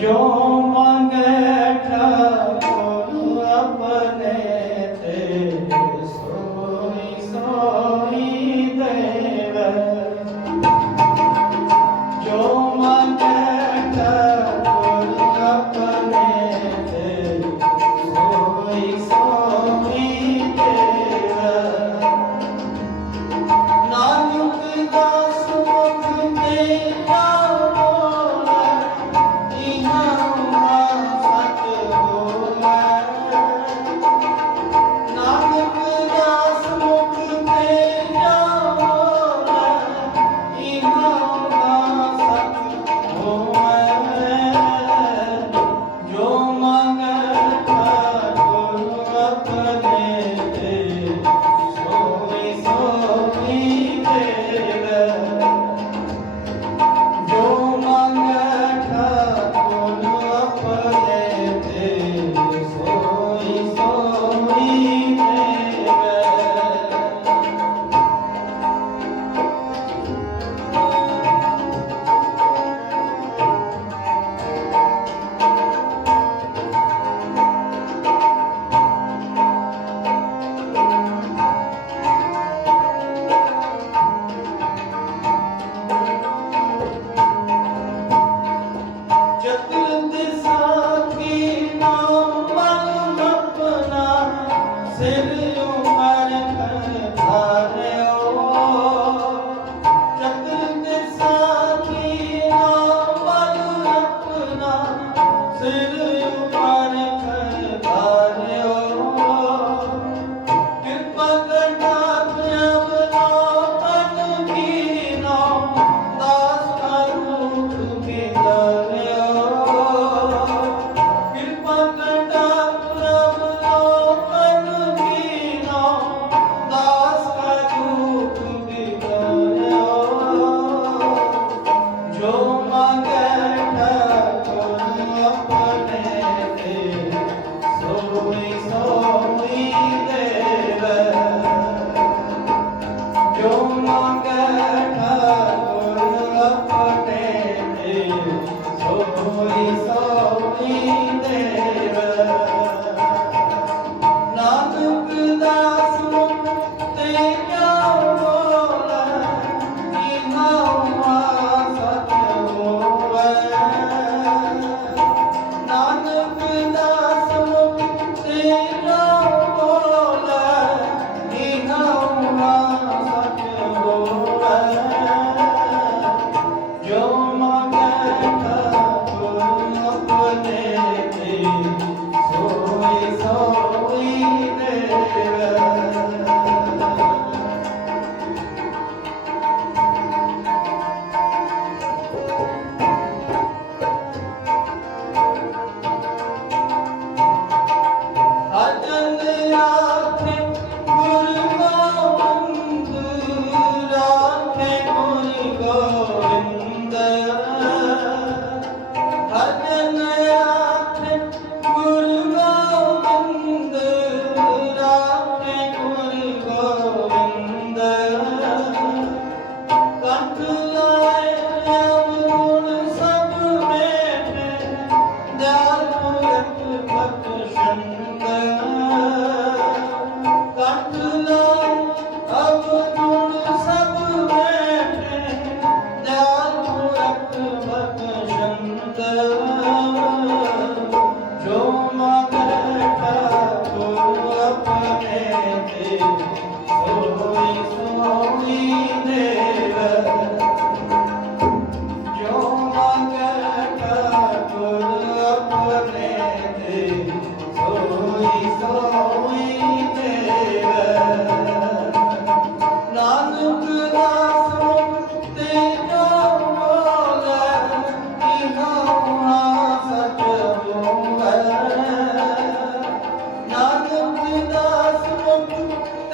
Yo mane 아 Thank you.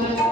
Thank you.